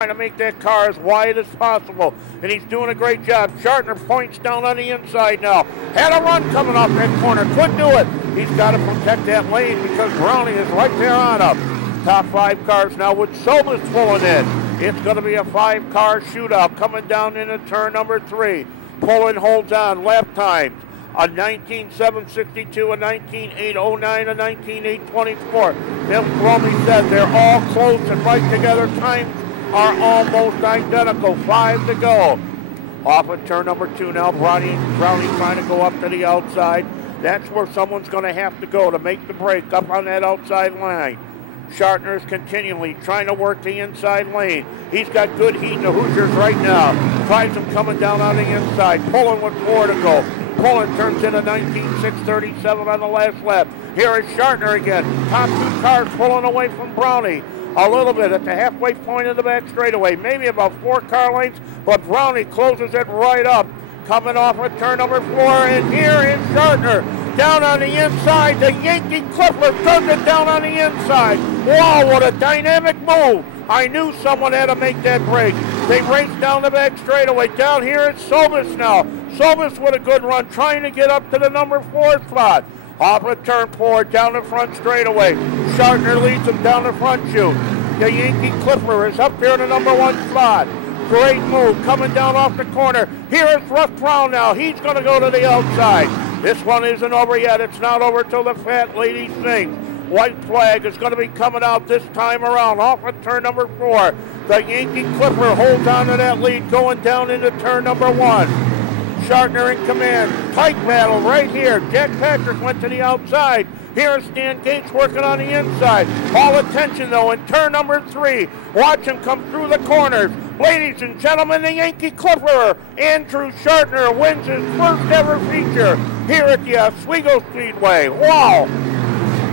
trying to make that car as wide as possible, and he's doing a great job. Schartner points down on the inside now. Had a run coming off that corner, couldn't do it. He's got to protect that lane because Brownie is right there on him. Top 5 cars now with Sobis pulling in. It's going to be a 5-car shootout coming down into turn number 3. Pulling holds on, lap times. A 19.762, a 19.809, a 19.824. As Romy said, they're all close and right together. Times are almost identical. 5 to go. Off at turn number 2 now. Brownie trying to go up to the outside. That's where someone's going to have to go to make the break up on that outside line. Schartner is continually trying to work the inside lane. He's got good heat in the Hoosiers right now. Tries him coming down on the inside. Pulling with 4 to go. Pulling turns in a 19.637 on the last lap. Here is Schartner again. Top 2 cars pulling away from Brownie. A little bit at the halfway point of the back straightaway. Maybe about 4 car lengths, but Brownie closes it right up. Coming off at turn number 4, and here is Schartner. Down on the inside, the Yankee Clipper turns it down on the inside. Wow, what a dynamic move. I knew someone had to make that break. They race down the back straightaway. Down here it's Sobis now. Sobis with a good run, trying to get up to the number 4 spot. Off at turn 4, down the front straightaway. Schartner leads him down the front chute. The Yankee Clipper is up here in the number 1 spot. Great move, coming down off the corner. Here is Russ Brown now. He's going to go to the outside. This one isn't over yet. It's not over till the fat lady sings. White flag is going to be coming out this time around. Off at turn number 4. The Yankee Clipper holds on to that lead going down into turn number 1. Schartner in command. Tight battle right here. Jack Patrick went to the outside. Here is Stan Gates working on the inside. All attention, though, in turn number 3. Watch him come through the corners. Ladies and gentlemen, the Yankee Clipper, Andrew Schartner, wins his first ever feature here at the Oswego Speedway. Wow.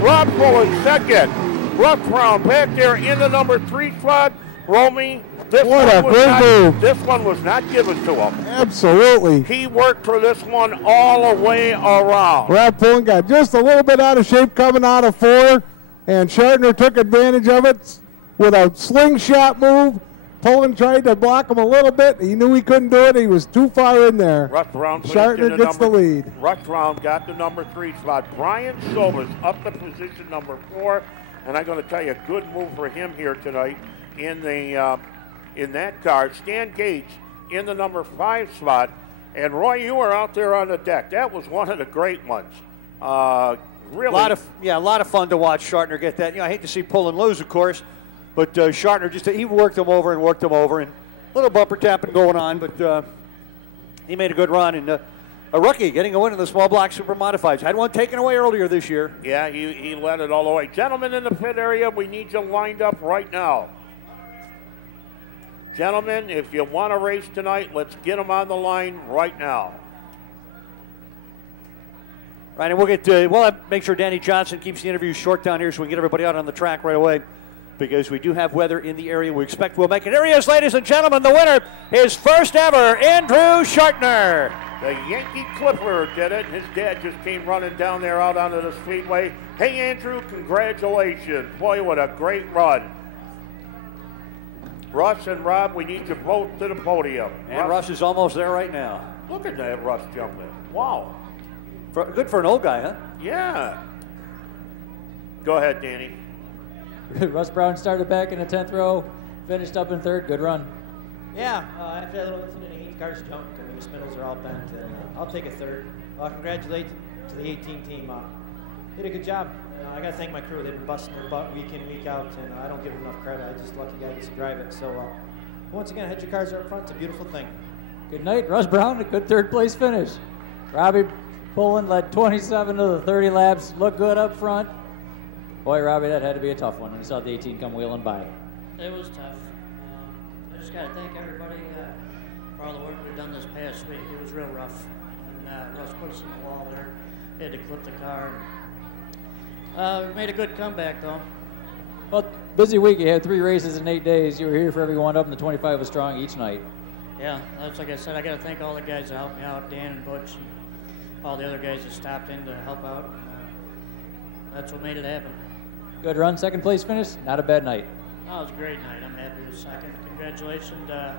Rob Fuller second. Russ Brown back there in the number 3 slot. Romy, this one was not given to him. Absolutely. He worked for this one all the way around. Rob Fuller got just a little bit out of shape coming out of 4, and Schartner took advantage of it with a slingshot move. Pullen tried to block him a little bit. He knew he couldn't do it. He was too far in there. Russ Brown Schartner gets the lead. Russ Brown got the number 3 spot. Brian Sobis up to position number 4. And I'm going to tell you, a good move for him here tonight in that car. Stan Gates in the number 5 slot. And Roy, you were out there on the deck. That was one of the great ones. Really. A lot of fun to watch Schartner get that. I hate to see Pullen lose, of course. But Schartner he worked him over, and a little bumper tapping going on, but he made a good run. And a rookie getting a win in the small block super modifieds. Had one taken away earlier this year. Yeah, he led it all the way. Gentlemen in the pit area, we need you lined up right now. Gentlemen, if you want to race tonight, let's get them on the line right now. Right, and we'll make sure Danny Johnson keeps the interview short down here so we can get everybody out on the track right away, because we do have weather in the area we expect we'll make it. Here he is, ladies and gentlemen, the winner, his first ever, Andrew Schartner. The Yankee Clipper did it. His dad just came running down there out onto the speedway. Hey, Andrew, congratulations. Boy, what a great run. Russ and Rob, we need you both to the podium. And Russ is almost there right now. Look at that Russ jumping. Wow. Good for an old guy, huh? Yeah. Go ahead, Danny. Russ Brown started back in the 10th row, finished up in 3rd. Good run. Yeah, after that little incident, the cars jumped. The spindles are all bent, and I'll take a 3rd. Congratulate to the 18 team. Did a good job. I got to thank my crew. They've been busting their butt week in, week out, and I don't give them enough credit. I just lucky guy gets to drive it. So once again, head your cars are up front. It's a beautiful thing. Good night, Russ Brown. A good 3rd place finish. Robbie Pullen led 27 of the 30 laps. Looked good up front. Boy, Robbie, that had to be a tough one when you saw the 18 come wheeling by. It was tough. I just got to thank everybody for all the work we've done this past week. It was real rough. And Russ put us in the wall there. He had to clip the car. We made a good comeback, though. Well, busy week. You had 3 races in 8 days. You were here for every one of them. The 25 was strong each night. Yeah, that's like I said. I got to thank all the guys that helped me out, Dan and Butch, and all the other guys that stopped in to help out. That's what made it happen. Good run, 2nd place finish. Not a bad night. That was a great night. I'm happy with second. Congratulations to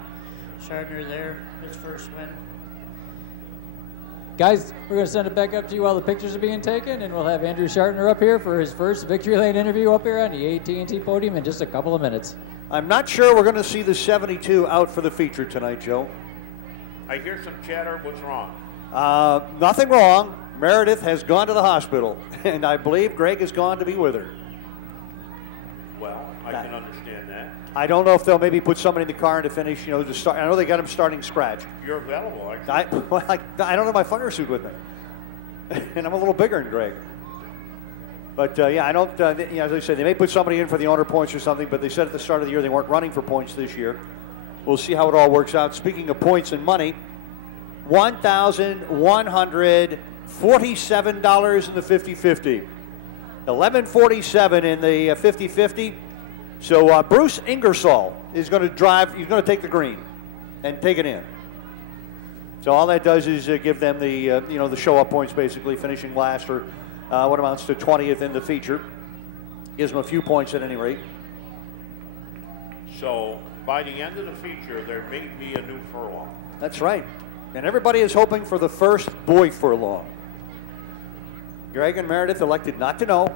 Schartner there, his first win. Guys, we're going to send it back up to you while the pictures are being taken, and we'll have Andrew Schartner up here for his first Victory Lane interview up here on the AT&T podium in just a couple of minutes. I'm not sure we're going to see the 72 out for the feature tonight, Joe. I hear some chatter. What's wrong? Nothing wrong. Meredith has gone to the hospital, and I believe Greg has gone to be with her. Well, I can understand that. I don't know if they'll maybe put somebody in the car to finish, to start. I know they got him starting scratch. You're available, aren't you? I don't have my fire suit with me, and I'm a little bigger than Greg. But yeah, I don't. As I said, they may put somebody in for the owner points or something. But they said at the start of the year they weren't running for points this year. We'll see how it all works out. Speaking of points and money, $1,147 in the 50-50, $1,147 in the 50-50. So Bruce Ingersoll is going to drive. He's going to take the green and take it in. So all that does is give them the the show up points, basically finishing last or what amounts to 20th in the feature. Gives them a few points at any rate. So by the end of the feature, there may be a new furlong. That's right. And everybody is hoping for the first boy furlong. Greg and Meredith elected not to know.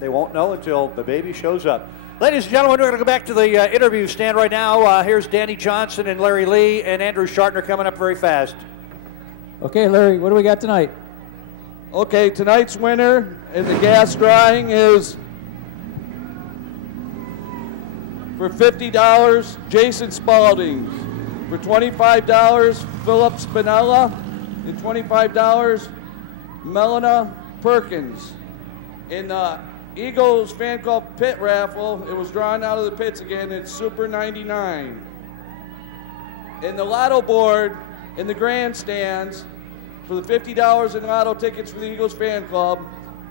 They won't know until the baby shows up. Ladies and gentlemen, we're going to go back to the interview stand right now. Here's Danny Johnson and Larry Lee and Andrew Schartner coming up very fast. Okay, Larry, what do we got tonight? Okay, tonight's winner in the gas drawing is, for $50, Jason Spalding. For $25, Philip Spinella. And $25, Melina Perkins. In the Eagles Fan Club Pit Raffle, it was drawn out of the pits again. It's Super 99. In the lotto board, in the grandstands, for the $50 in lotto tickets for the Eagles Fan Club,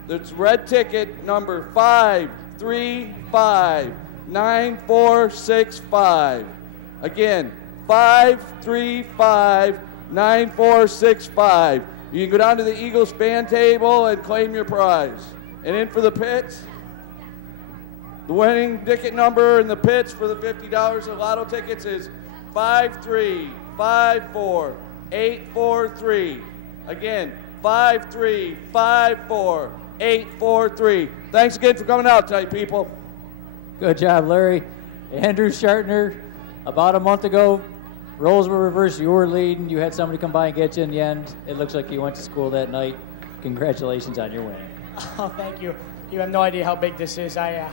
there's red ticket number 5359465. Again, 5359465. You can go down to the Eagles fan table and claim your prize. And in for the pits, the winning ticket number in the pits for the $50 in lotto tickets is 5354843. Again, 5354843. Thanks again for coming out tonight, people. Good job, Larry. Andrew Schartner, about a month ago, roles were reversed. You were leading. You had somebody come by and get you in the end. It looks like you went to school that night. Congratulations on your win. Oh, thank you. You have no idea how big this is. I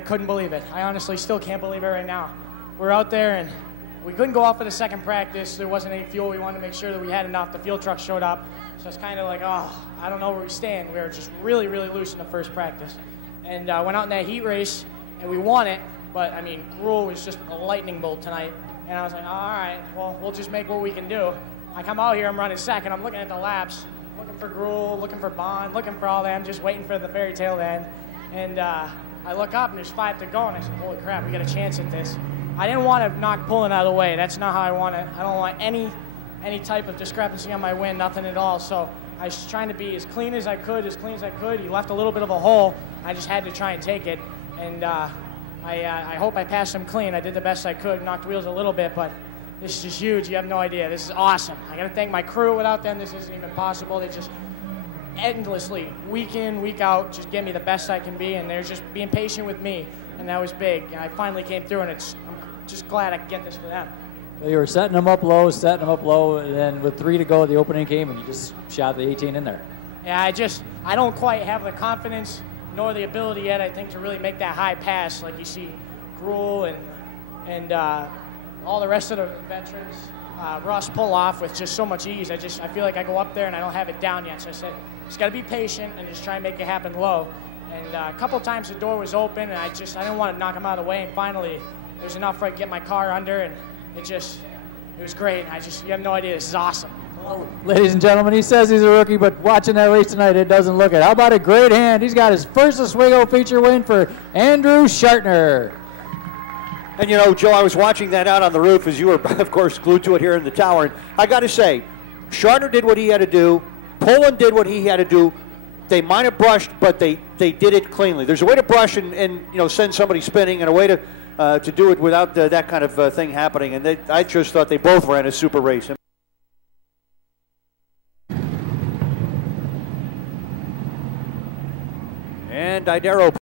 couldn't believe it. I honestly still can't believe it right now. We're out there and we couldn't go off for the second practice. There wasn't any fuel. We wanted to make sure that we had enough. The fuel truck showed up. So it's kind of like, I don't know where we stand. We were just really, really loose in the first practice. And went out in that heat race and we won it. But I mean, Gruel was just a lightning bolt tonight. And I was like, all right, well, we'll just make what we can do. I come out here, I'm running second. I'm looking at the laps. Looking for Gruel, looking for Bond, looking for all them, just waiting for the fairy tale to end. And I look up and there's 5 to go, and I said, holy crap, we got a chance at this. I didn't want to knock Pullen out of the way. That's not how I want it. I don't want any type of discrepancy on my win, nothing at all. So I was trying to be as clean as I could, He left a little bit of a hole. I just had to try and take it. And I hope I passed him clean. I did the best I could, knocked wheels a little bit, but this is just huge. You have no idea. This is awesome. I got to thank my crew. Without them, this isn't even possible. They just endlessly, week in, week out, just get me the best I can be, and they're just being patient with me, and that was big. And I finally came through, and I'm just glad I could get this for them. Well, you were setting them up low, and then with 3 to go, the opening came, and you just shot the 18 in there. Yeah, I don't quite have the confidence nor the ability yet, I think, to really make that high pass like you see Gruel and all the rest of the veterans, Russ pull off with just so much ease. I feel like I go up there and I don't have it down yet. So I said, just got to be patient and just try and make it happen low. And a couple times the door was open and I didn't want to knock him out of the way. And finally, there was enough for I to get my car under, and it was great. You have no idea. This is awesome. Well, ladies and gentlemen, he says he's a rookie, but watching that race tonight, it doesn't look it. How about a great hand? He's got his first Oswego feature win for Andrew Schartner. And you know, Joe, I was watching that out on the roof as you were, of course, glued to it here in the tower. And I got to say, Schartner did what he had to do. Pullen did what he had to do. they might have brushed, but they did it cleanly. There's a way to brush and you know, send somebody spinning, and a way to do it without that kind of thing happening. And I just thought they both ran a super race. And Idero